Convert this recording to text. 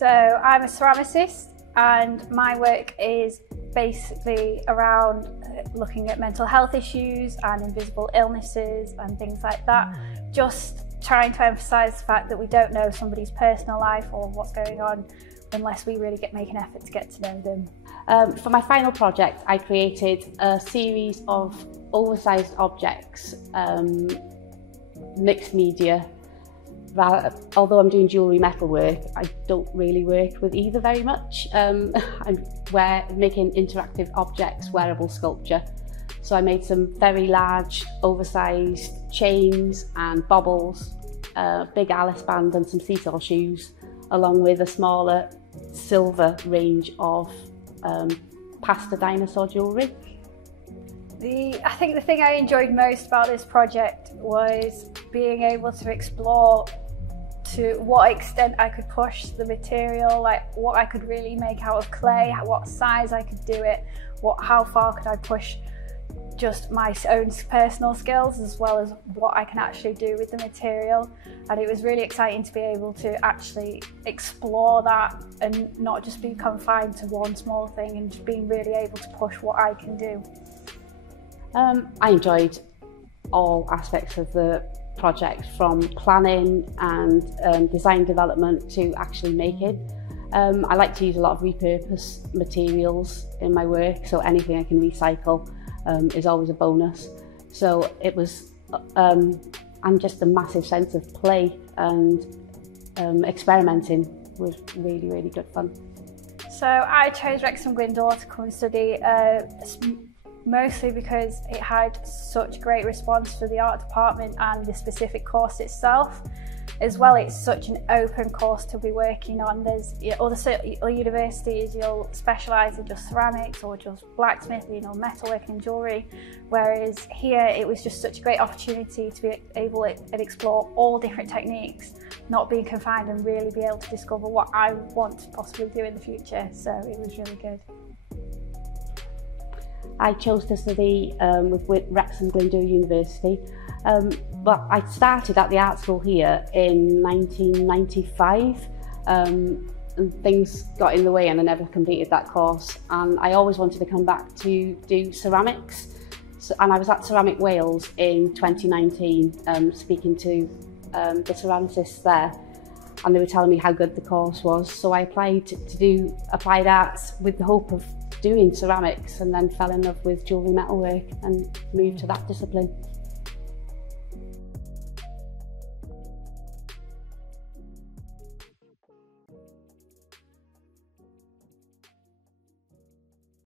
So I'm a ceramicist, and my work is basically around looking at mental health issues and invisible illnesses and things like that. Just trying to emphasise the fact that we don't know somebody's personal life or what's going on unless we really make an effort to get to know them. For my final project, I created a series of oversized objects, mixed media. Although I'm doing jewellery metalwork, I don't really work with either very much. I'm making interactive objects, wearable sculpture. So I made some very large, oversized chains and baubles, a big Alice band and some seesaw shoes, along with a smaller silver range of pasta dinosaur jewellery. I think the thing I enjoyed most about this project was being able to explore to what extent I could push the material, like what I could really make out of clay, what size I could do it, how far could I push just my own personal skills as well as what I can actually do with the material. And it was really exciting to be able to actually explore that and not just be confined to one small thing, and just being really able to push what I can do. I enjoyed all aspects of the project, from planning and design development to actually making. I like to use a lot of repurposed materials in my work, so anything I can recycle is always a bonus. So it was, and just a massive sense of play and experimenting was really, really good fun. So I chose Wrexham Glyndŵr to come and study mostly because it had such great response for the art department and the specific course itself. As well, it's such an open course to be working on. There's other universities, you'll specialise in just ceramics or just blacksmithing or metalworking and jewellery, whereas here it was just such a great opportunity to be able to explore all different techniques, not being confined, and really be able to discover what I want to possibly do in the future. So it was really good. I chose to study with Wrexham Glyndŵr University, but I started at the art school here in 1995, and things got in the way and I never completed that course, and I always wanted to come back to do ceramics. And I was at Ceramic Wales in 2019 speaking to the ceramicists there, and they were telling me how good the course was, so I applied to do applied arts with the hope of doing ceramics, and then fell in love with jewellery metalwork and moved to that discipline.